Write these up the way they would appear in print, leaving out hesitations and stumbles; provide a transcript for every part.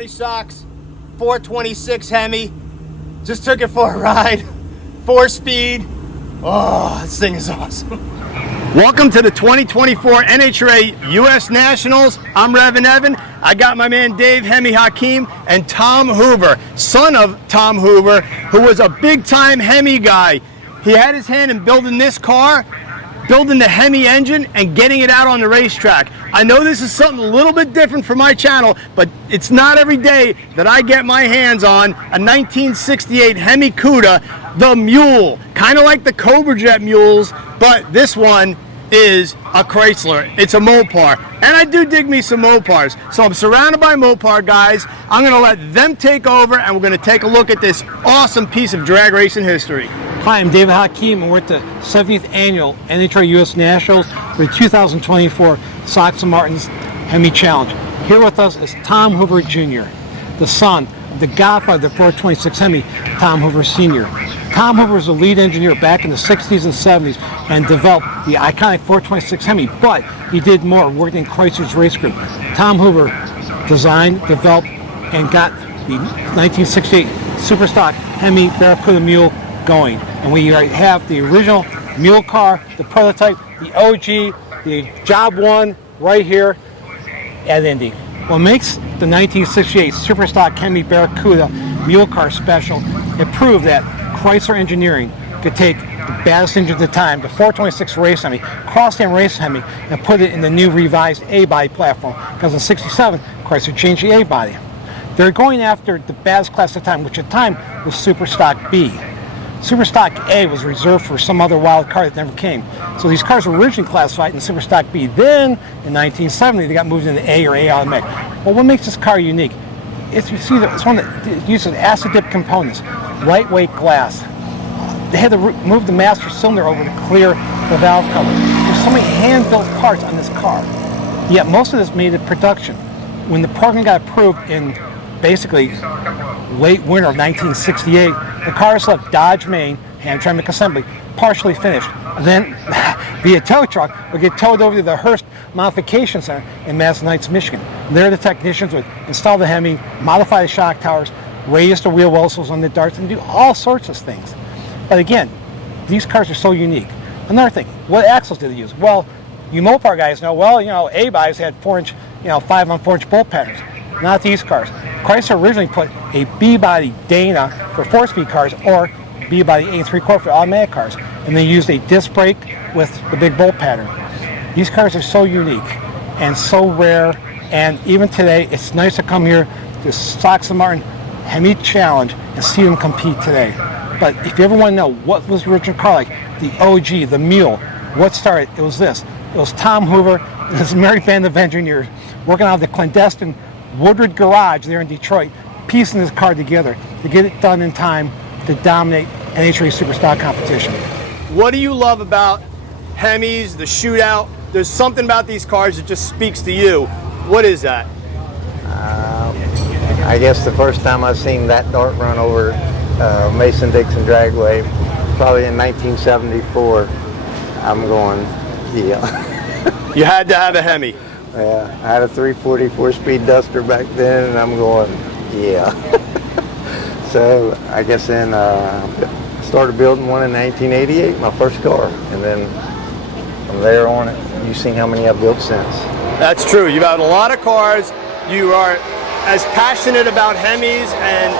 Body Shocks 426 Hemi. Just took it for a ride. 4-speed. Oh, this thing is awesome. Welcome to the 2024 NHRA U.S. Nationals. I'm REVan Evan. I got my man Dave Hemi Hakeem and Tom Hoover, son of Tom Hoover, who was a big-time Hemi guy. He had his hand in building this car, building the Hemi engine, and getting it out on the racetrack. I know this is something a little bit different for my channel, but it's not every day that I get my hands on a 1968 Hemi Cuda, the Mule. Kind of like the Cobra Jet mules, but this one is a Chrysler. It's a Mopar. And I do dig me some Mopars. So I'm surrounded by Mopar guys. I'm going to let them take over, and we're going to take a look at this awesome piece of drag racing history. Hi, I'm David Hakeem, and we're at the 70th Annual NHRA U.S. Nationals for the 2024 Sox and Martins Hemi Challenge. Here with us is Tom Hoover Jr., the son of the godfather of the 426 Hemi, Tom Hoover Sr. Tom Hoover was the lead engineer back in the 60s and 70s and developed the iconic 426 Hemi, but he did more, worked in Chrysler's race group. Tom Hoover designed, developed, and got the 1968 Superstock Hemi Barracuda Mule going. And we have the original Mule Car, the prototype, the OG, the Job 1 right here at Indy. What makes the 1968 Superstock Hemi Barracuda Mule Car special, it proved that Chrysler Engineering could take the baddest engine at the time, the 426 race Hemi, cross-stand race Hemi, and put it in the new revised A-body platform. Because in '67, Chrysler changed the A-body. They're going after the baddest class at the time, which at the time was Superstock B. Superstock A was reserved for some other wild car that never came. So these cars were originally classified in Superstock B. Then, in 1970, they got moved into A or A automatic. Well, what makes this car unique? It's, you see, it's one that uses acid-dip components, lightweight glass. They had to move the master cylinder over to clear the valve cover. There's so many hand-built parts on this car, yet most of this made in production. When the program got approved in basically late winter of 1968, the cars left Dodge, Maine, hand-tramic assembly, partially finished. And then, via tow truck, would get towed over to the Hearst Modification Center in Madison Heights, Michigan. There, the technicians would install the Hemi, modify the shock towers, raise the wheel wells on the darts, and do all sorts of things. But again, these cars are so unique. Another thing, what axles did they use? Well, you Mopar guys know, well, you know, A-bodies had 4-inch, 5-on-4-inch bolt patterns. Not these cars. Chrysler originally put a B-body Dana for 4-speed cars or B-body 8 3/4 for automatic cars, and they used a disc brake with the big bolt pattern. These cars are so unique and so rare, and even today, it's nice to come here to Sox and Martin Hemi Challenge and see them compete today. But if you ever want to know what was the original car like, the OG, the Mule, what started, it was this. It was Tom Hoover and his merry band of engineers working out of the clandestine Woodward garage there in Detroit, piecing this car together to get it done in time to dominate NHRA Superstock competition. What do you love about Hemis, the shootout? There's something about these cars that just speaks to you. What is that? I guess the first time I seen that dart run over Mason-Dixon Dragway, probably in 1974, I'm going, yeah. You had to have a Hemi. Yeah, I had a 340 4-speed Duster back then, and I'm going, yeah. So I guess then started building one in 1988, my first car, and then from there on, you've seen how many I've built since. That's true. You've had a lot of cars. You are as passionate about Hemis and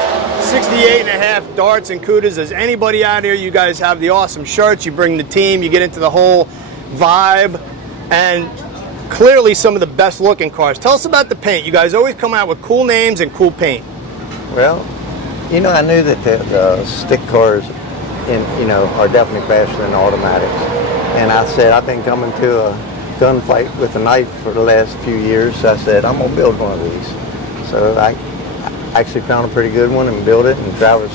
68 and a half darts and Cudas as anybody out here. You guys have the awesome shirts. You bring the team. You get into the whole vibe, and clearly some of the best looking cars. Tell us about the paint. You guys always come out with cool names and cool paint. Well, you know, I knew that the stick cars are definitely faster than automatics. And I said, I've been coming to a gunfight with a knife for the last few years. So I said, I'm going to build one of these. So I actually found a pretty good one and built it. And Travis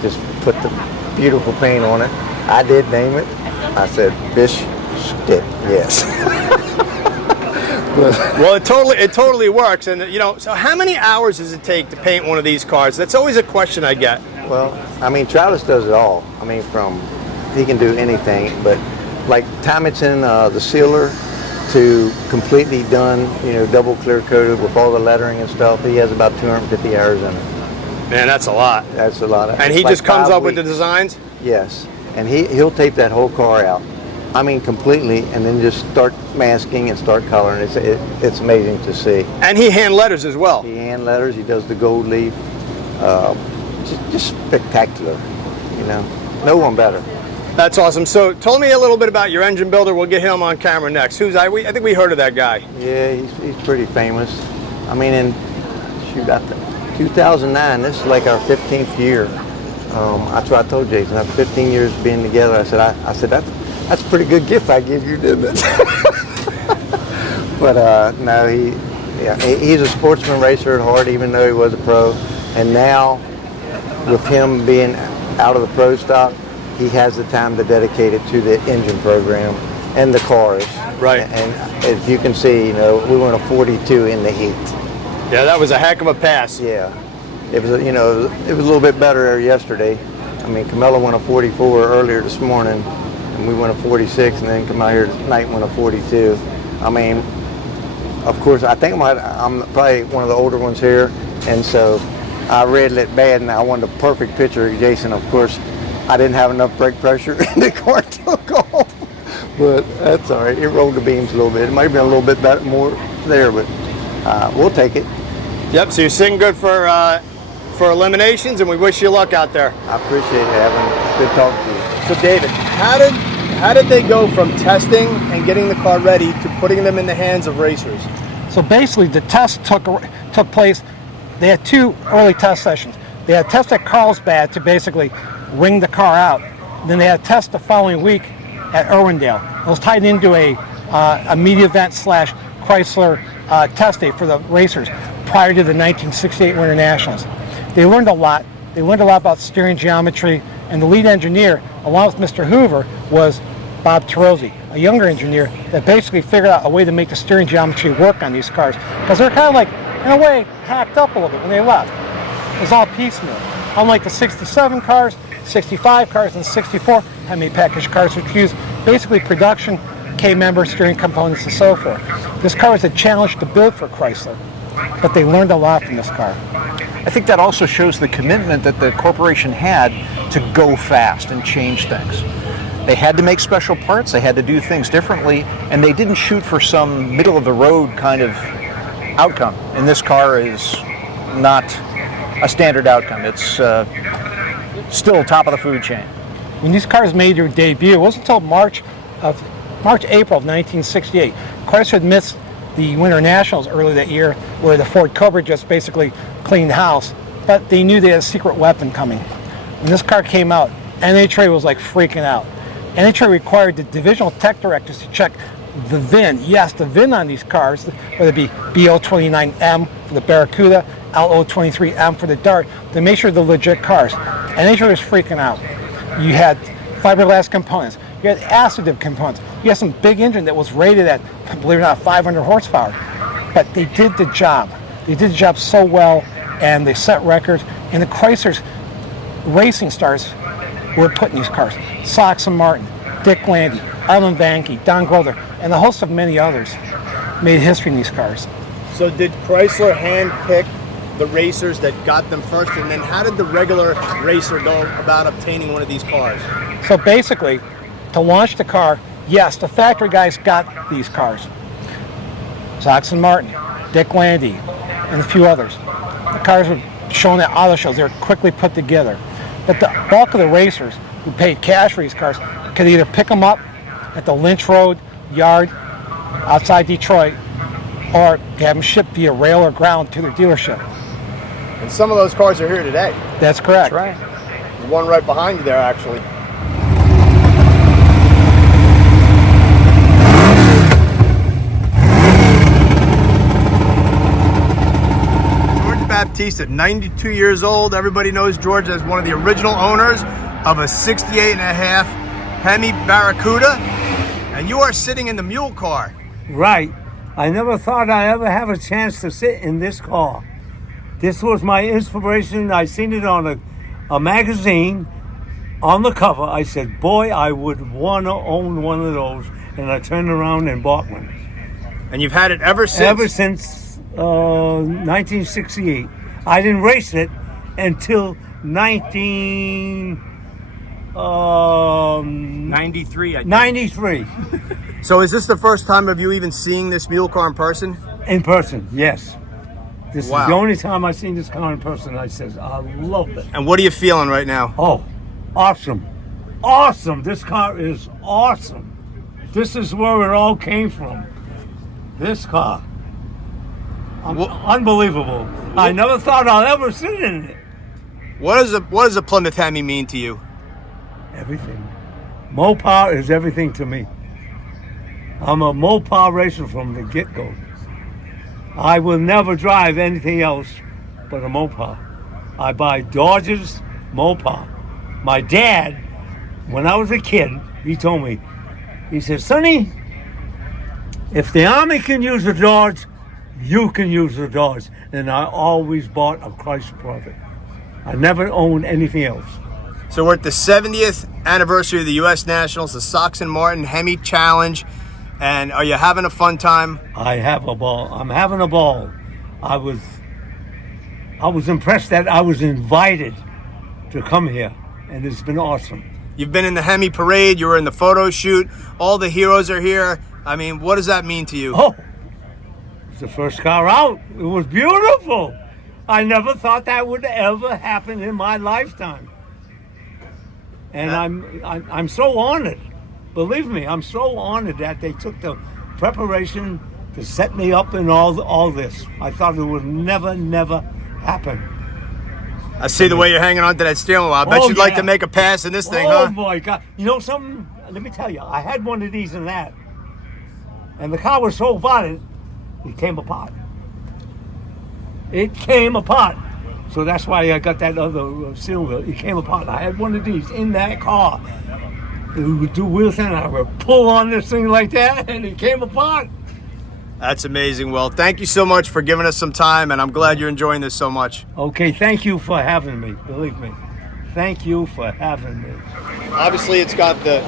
just put the beautiful paint on it. I did name it. I said, Fish Stick, yes. Well, it totally works. And so how many hours does it take to paint one of these cars? That's always a question I get. Well, I mean, Travis does it all. I mean, he can do anything, but like time it's in the sealer to completely done, double clear coated with all the lettering and stuff, he has about 250 hours in it. Man, that's a lot. That's a lot. And he just comes up with the designs? Yes, and he'll tape that whole car out. I mean, completely, and then just start masking and start coloring. It's amazing to see. And he hand letters as well. He hand letters. He does the gold leaf. Just spectacular. No one better. That's awesome. So, tell me a little bit about your engine builder. We'll get him on camera next. I think we heard of that guy. Yeah, he's pretty famous. I mean, in 2009. This is like our 15th year. That's what I told Jason. After 15 years being together, I said that's a pretty good gift I gave you, didn't it? But no, he's a sportsman racer at heart, even though he was a pro. And now, with him being out of the pro stock, he has the time to dedicate it to the engine program and the cars. Right. And as you can see, we went a 42 in the heat. Yeah, that was a heck of a pass. Yeah. It was, it was a little bit better yesterday. I mean, Comella went a 44 earlier this morning, and we went a 46, and then come out here tonight and went a 42. I mean, of course, I think I'm probably one of the older ones here, and so I read it bad, and I wanted a perfect picture of Jason. Of course, I didn't have enough brake pressure, and the car took off. But that's all right. It rolled the beams a little bit. It might have been a little bit better, more there, but we'll take it. Yep. So you're sitting good for eliminations, and we wish you luck out there. I appreciate it, Evan. Good talking to you. So, David, how did they go from testing and getting the car ready to putting them in the hands of racers? So basically, the test took place. They had 2 early test sessions. They had a test at Carlsbad to basically ring the car out. Then they had a test the following week at Irwindale. It was tied into a media event / Chrysler test day for the racers prior to the 1968 Winter Nationals. They learned a lot. They learned a lot about steering geometry, and the lead engineer, along with Mr. Hoover, was Bob Terozzi, a younger engineer that basically figured out a way to make the steering geometry work on these cars, because they're kind of like, in a way, hacked up a little bit when they left. It was all piecemeal. Unlike the 67 cars, 65 cars, and 64 Hemi package cars, which use basically production K-member steering components and so forth. This car was a challenge to build for Chrysler, but they learned a lot from this car. I think that also shows the commitment that the corporation had to go fast and change things. They had to make special parts, they had to do things differently, and they didn't shoot for some middle-of-the-road kind of outcome. And this car is not a standard outcome. It's still top of the food chain. When these cars made their debut, it wasn't until April of 1968. Chrysler had missed the Winter Nationals earlier that year, where the Ford Cobra just basically cleaned house, but they knew they had a secret weapon coming. When this car came out, NHRA was like freaking out. NHRA required the divisional tech directors to check the VIN. Yes, the VIN on these cars, whether it be BO29M for the Barracuda, LO23M for the Dart, to make sure they're legit cars. NHRA was freaking out. You had fiberglass components. You had acid components. You had some big engine that was rated at, believe it or not, 500 horsepower. But they did the job. They did the job so well, and they set records. And the Chrysler's racing stars were put in these cars. Sox and Martin, Dick Landy, Arlen Vanke, Don Grover, and a host of many others made history in these cars. So did Chrysler hand-pick the racers that got them first, and then how did the regular racer go about obtaining one of these cars? So basically, to launch the car, yes, the factory guys got these cars. Sox and Martin, Dick Landy, and a few others. The cars were shown at auto shows. They were quickly put together. But the bulk of the racers who paid cash for these cars could either pick them up at the Lynch Road yard outside Detroit, or have them shipped via rail or ground to their dealership. And some of those cars are here today. That's correct. That's right. There's one right behind you there, actually. George Baptiste, at 92 years old. Everybody knows George as one of the original owners of a 68 and a half Hemi Barracuda. And you are sitting in the Mule Car. Right. I never thought I'd ever have a chance to sit in this car. This was my inspiration. I seen it on a magazine on the cover. I said, boy, I would want to own one of those. And I turned around and bought one. And you've had it ever since? Ever since 1968. I didn't race it until 93, I think. 93. So is this the first time of you even seeing this mule car in person? In person, yes. This Wow. is the only time I've seen this car in person. I says, I love it. And what are you feeling right now? Oh, awesome. Awesome. This car is awesome. This is where it all came from. This car. Unbelievable. I never thought I'd ever sit in it. What does a Plymouth Hemi mean to you? Everything. Mopar is everything to me. I'm a Mopar racer from the get-go. I will never drive anything else but a Mopar. I buy Dodges, Mopar. My dad, when I was a kid, he told me, he said, Sonny, if the Army can use a Dodge, you can use a Dodge. And I always bought a Chrysler product. I never owned anything else. So we're at the 70th anniversary of the U.S. Nationals, the Sox and Martin Hemi Challenge. And are you having a fun time? I have a ball. I'm having a ball. I was impressed that I was invited to come here, and it's been awesome. You've been in the Hemi parade, you were in the photo shoot, all the heroes are here. I mean, what does that mean to you? Oh, it's the first car out. It was beautiful. I never thought that would ever happen in my lifetime. And I'm so honored. Believe me, I'm so honored that they took the preparation to set me up in all this. I thought it would never happen. I see the way you're hanging on to that steering wheel. I bet you'd like yeah. to make a pass in this thing, Oh huh? my God. You know something? Let me tell you, I had one of these and that. And the car was so violent, it came apart. It came apart. So that's why I got that other steering wheel. It came apart. I had one of these in that car. We would do wheels and I would pull on this thing like that and it came apart. That's amazing. Well, thank you so much for giving us some time, and I'm glad you're enjoying this so much. Okay, thank you for having me. Believe me. Thank you for having me. Obviously, it's got the,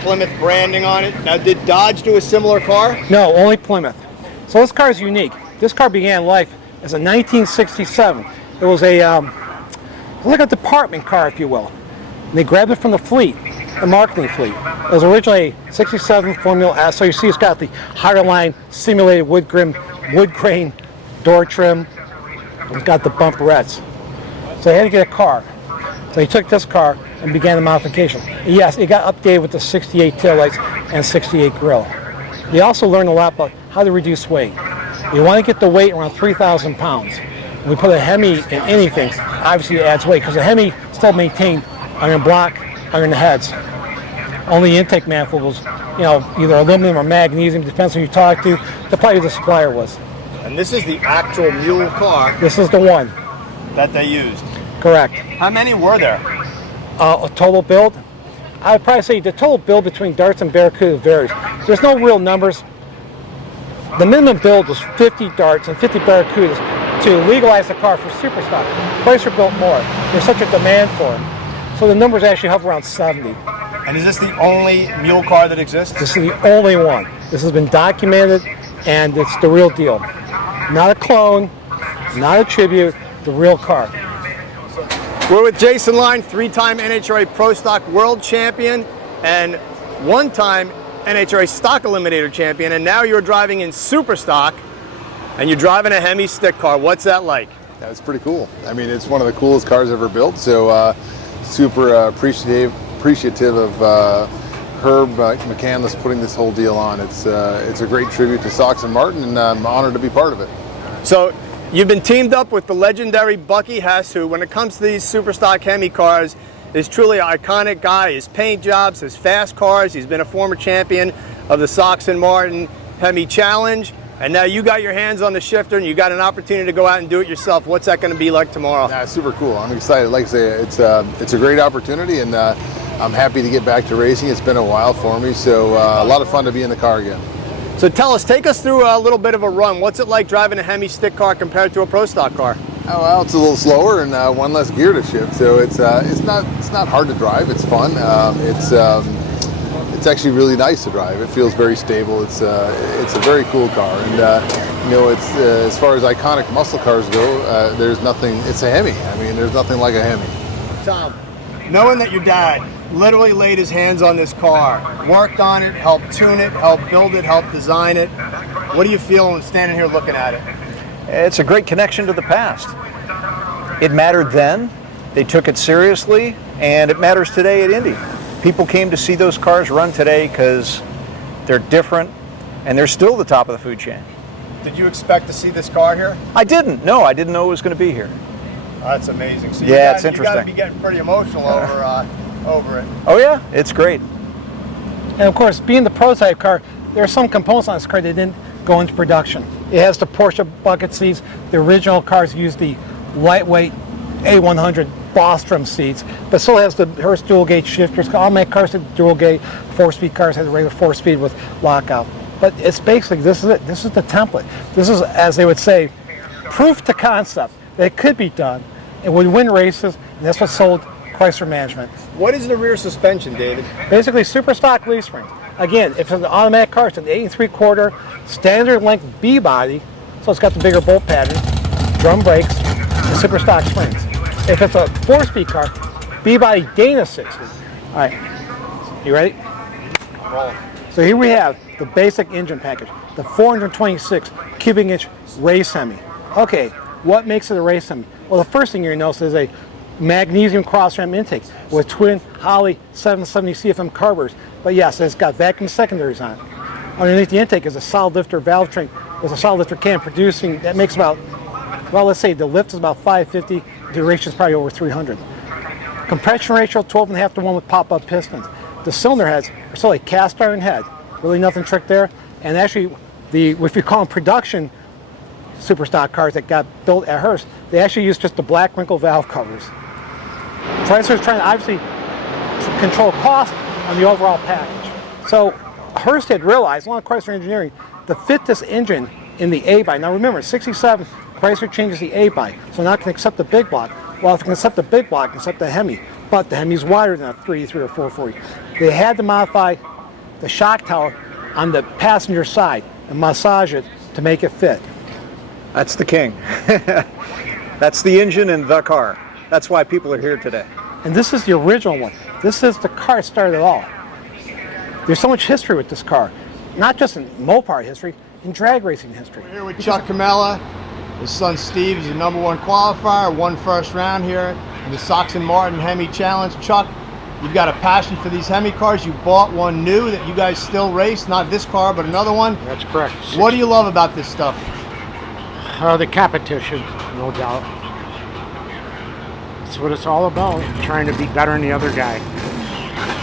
Plymouth branding on it. Now, did Dodge do a similar car? No, only Plymouth. So this car is unique. This car began life as a 1967. It was like a department car, if you will. And they grabbed it from the fleet, the marketing fleet. It was originally a 67 Formula S. So you see it's got the higher line simulated wood grain door trim. It's got the bumperettes. So they had to get a car. So he took this car and began the modification. Yes, it got updated with the 68 taillights and 68 grille. He also learned a lot about how to reduce weight. You want to get the weight around 3,000 pounds. When we put a Hemi in anything, obviously it adds weight because the Hemi still maintained iron block, iron heads. Only intake manifold was, either aluminum or magnesium, depends on who you talk to. Probably the supplier was. And this is the actual mule car This is the one. that they used. Correct. How many were there? A total build, I would probably say the total build between Darts and Barracuda varies. There's no real numbers. The minimum build was 50 Darts and 50 Barracudas to legalize the car for Superstock. Chrysler built more. There's such a demand for them. So the numbers actually hover around 70. And is this the only mule car that exists? This is the only one. This has been documented and it's the real deal. Not a clone, not a tribute, the real car. We're with Jason Line, three-time NHRA Pro Stock World Champion and one-time NHRA Stock Eliminator Champion, and now you're driving in Super Stock, and you're driving a Hemi stick car. What's that like? That's pretty cool. I mean, it's one of the coolest cars ever built, so super appreciative of Herb McCandless putting this whole deal on. It's a great tribute to Sox and Martin, and I'm honored to be part of it. So you've been teamed up with the legendary Bucky Hess, who, when it comes to these super stock Hemi cars, is truly an iconic guy. His paint jobs, his fast cars. He's been a former champion of the Sox and Martin Hemi Challenge. And now you got your hands on the shifter and you got an opportunity to go out and do it yourself. What's that going to be like tomorrow? Yeah, super cool. I'm excited. Like I say, it's a great opportunity, and I'm happy to get back to racing. It's been a while for me, so a lot of fun to be in the car again. So take us through a little bit of a run. What's it like driving a Hemi stick car compared to a Pro Stock car? Oh, well, it's a little slower and one less gear to shift, so it's not hard to drive. It's fun. it's actually really nice to drive. It feels very stable. It's a very cool car, and you know, it's as far as iconic muscle cars go, there's nothing. It's a Hemi. I mean, there's nothing like a Hemi. Tom, knowing that your dad literally laid his hands on this car, worked on it, helped tune it, helped build it, helped design it, what do you feel when standing here looking at it? It's a great connection to the past. It mattered then, they took it seriously, and it matters today at Indy. People came to see those cars run today because they're different, and they're still the top of the food chain. Did you expect to see this car here? I didn't. No, I didn't know it was going to be here. Oh, that's amazing. So yeah, it's interesting. You got to be getting pretty emotional over it. Oh yeah, it's great. And of course, being the prototype car, there are some components on this car that didn't go into production. It has the Porsche bucket seats. The original cars used the lightweight A100 Bostrom seats, but still has the Hurst dual gauge shifters. Automatic cars have dual gauge, 4-speed cars have the regular 4-speed with lockout. But it's basically, this is it. This is the template. This is, as they would say, proof to concept that it could be done. It would win races, and that's what sold Chrysler management. What is the rear suspension, David? Basically, super stock leaf springs. Again, if it's an automatic car, it's an 8 3/4 standard length B body, so it's got the bigger bolt pattern, drum brakes, and super stock springs. If it's a 4-speed car, B body Dana 60. All right, you ready? Roll. So here we have the basic engine package, the 426 cubic inch race Hemi. Okay, what makes it a race Hemi? Well, the first thing you're going to notice is a magnesium cross-ram intake with twin Holley 770 CFM carburetors. But yes, it's got vacuum secondaries on it. Underneath the intake is a solid lifter valve train with a solid lifter cam producing, that makes about, well, let's say the lift is about 550, duration is probably over 300. Compression ratio 12.5 to 1 with pop-up pistons. The cylinder heads are still a cast iron head, really nothing trick there. And actually, if you call them production super stock cars that got built at Hurst, they actually use just the black wrinkle valve covers. Chrysler's trying to obviously control cost on the overall package. So Hurst had realized, along with Chrysler Engineering, to fit this engine in the A-body. Now remember, 67, Chrysler changes the A-body, so now it can accept the big block. Well, if it can accept the big block, it can accept the Hemi, but the Hemi's wider than a 383 or 440. They had to modify the shock tower on the passenger side and massage it to make it fit. That's the king. That's the engine and the car. That's why people are here today. And this is the original one. This is the car that started it all. There's so much history with this car, not just in Mopar history, in drag racing history. We're here with Chuck Comella. His son Steve is the #1 qualifier, won first round here in the Sox and Martin Hemi Challenge. Chuck, you've got a passion for these Hemi cars. You bought one new that you guys still race, not this car, but another one. That's correct. What do you love about this stuff? The competition, no doubt. That's what it's all about, trying to be better than the other guy.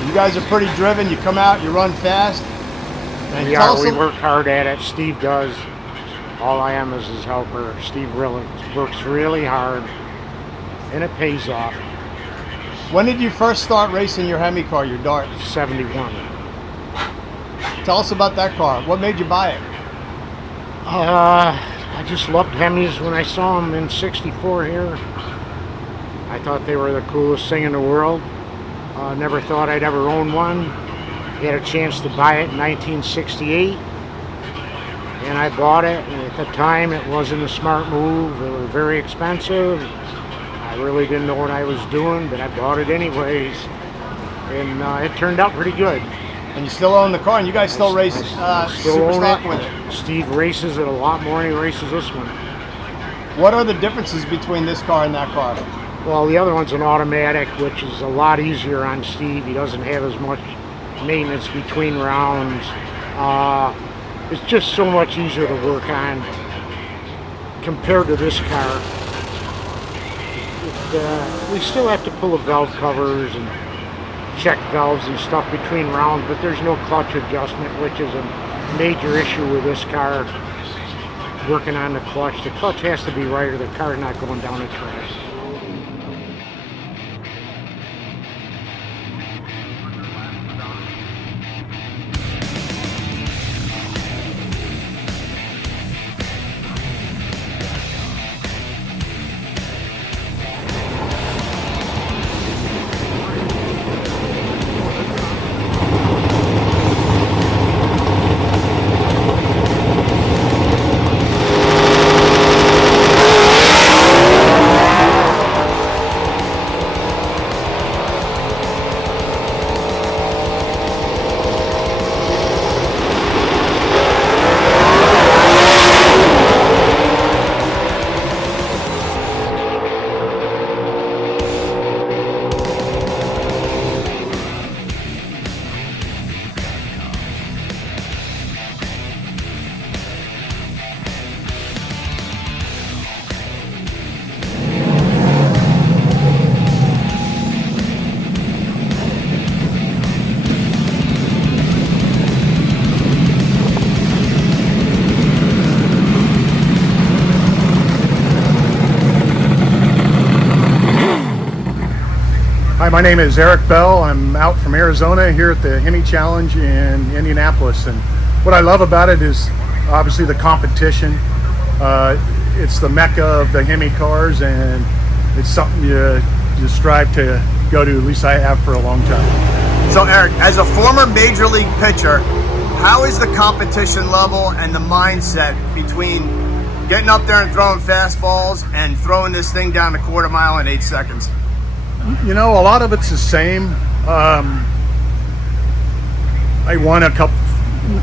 You guys are pretty driven. You come out, you run fast. And We work hard at it. Steve does. All I am is his helper. Steve really works really hard, and it pays off. When did you first start racing your Hemi car, your Dart? 71. Tell us about that car. What made you buy it? I just loved Hemis when I saw them in '64 here. I thought they were the coolest thing in the world. Never thought I'd ever own one. Had a chance to buy it in 1968, and I bought it. And at the time, it wasn't a smart move. They were very expensive. I really didn't know what I was doing, but I bought it anyways, and it turned out pretty good. And you still own the car, and you guys still race super stock with it. Steve races it a lot more than he races this one. What are the differences between this car and that car? Well, the other one's an automatic, which is a lot easier on Steve. He doesn't have as much maintenance between rounds. It's just so much easier to work on compared to this car. We still have to pull the valve covers and check valves and stuff between rounds, but there's no clutch adjustment, which is a major issue with this car. Working on the clutch. The clutch has to be right or the car's not going down the track. Hi, my name is Eric Bell. I'm out from Arizona here at the Hemi Challenge in Indianapolis, and what I love about it is obviously the competition. It's the mecca of the Hemi cars, and it's something you strive to go to. At least I have for a long time. So Eric, as a former major league pitcher, how is the competition level and the mindset between getting up there and throwing fastballs and throwing this thing down the quarter mile in 8 seconds? You know, a lot of it's the same. I won a couple,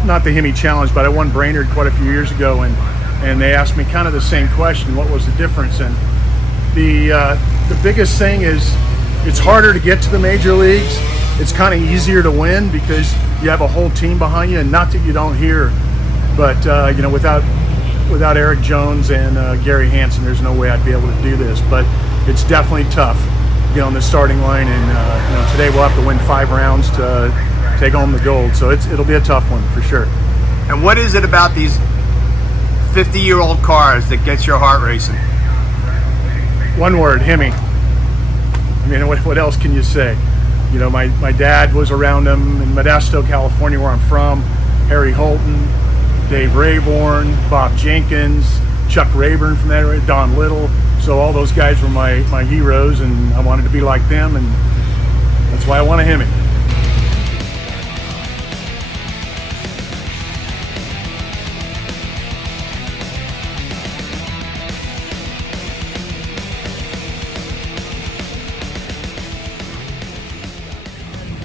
not the Hemi Challenge, but I won Brainerd quite a few years ago, and they asked me kind of the same question: what was the difference? And the biggest thing is it's harder to get to the major leagues. It's kind of easier to win because you have a whole team behind you, and not that you don't hear, but you know, without Eric Jones and Gary Hansen, there's no way I'd be able to do this. But it's definitely tough. Get on the starting line, and you know, today we'll have to win 5 rounds to take home the gold. So it'll be a tough one for sure. And what is it about these 50-year-old cars that gets your heart racing? One word: Hemi. I mean, what else can you say? You know, my dad was around them in Modesto, California, where I'm from. Harry Holton, Dave Rayborn, Bob Jenkins, Chuck Rayburn from that area, Don Little. So all those guys were my heroes, and I wanted to be like them, and that's why I want a Hemi.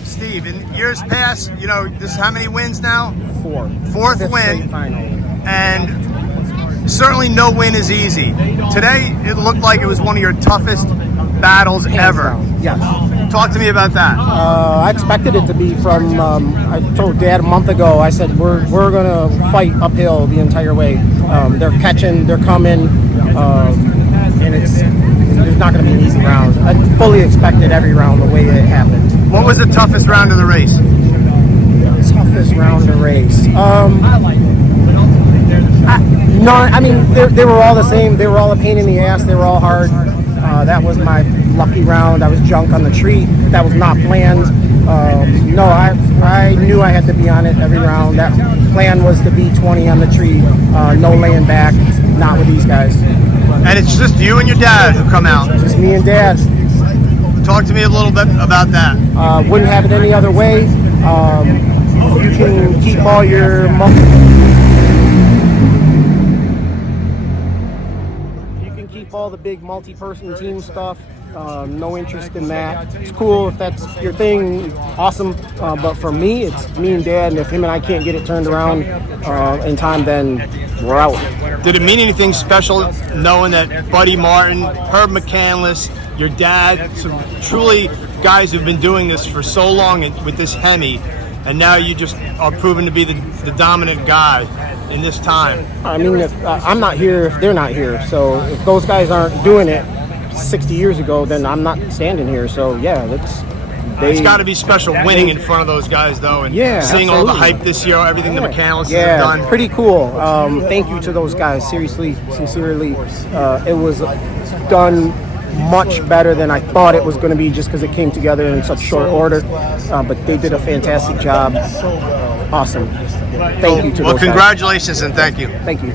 Steve, in years past, you know, this how many wins now? 4. Fourth Fifth win. straight final. And certainly no win is easy. Today, it looked like it was one of your toughest battles Hands ever. down, yes. Talk to me about that. I expected it to be from. I told Dad a month ago. I said we're gonna fight uphill the entire way. They're catching, they're coming, and there's not gonna be an easy round. I fully expected every round the way it happened. What was the toughest round of the race? Toughest round of the race. No, I mean they were all the same. They were all a pain in the ass. They were all hard. That was my lucky round. I was junk on the tree. That was not planned. No, I knew I had to be on it every round. That plan was to be 20 on the tree. No laying back. Not with these guys. And it's just you and your dad who come out. Just me and Dad. Talk to me a little bit about that. Wouldn't have it any other way. You can keep all your all the big multi-person team stuff. No interest in that. It's cool if that's your thing, awesome. But for me, it's me and Dad, and if him and I can't get it turned around in time, then we're out. Did it mean anything special knowing that Buddy Martin, Herb McCandless, your dad, some truly guys who've been doing this for so long with this Hemi, and now you just are proven to be the dominant guy in this time? I mean, if I'm not here, if they're not here. So if those guys aren't doing it 60 years ago, then I'm not standing here. So yeah, it's got to be special winning in front of those guys, though, and seeing all the hype this year, everything the McCandless have done. Pretty cool. Thank you to those guys. Seriously, sincerely, it was done much better than I thought it was going to be, just because it came together in such short order. But they did a fantastic job. Awesome. Thank you to those guys. Well, congratulations and thank you. Thank you.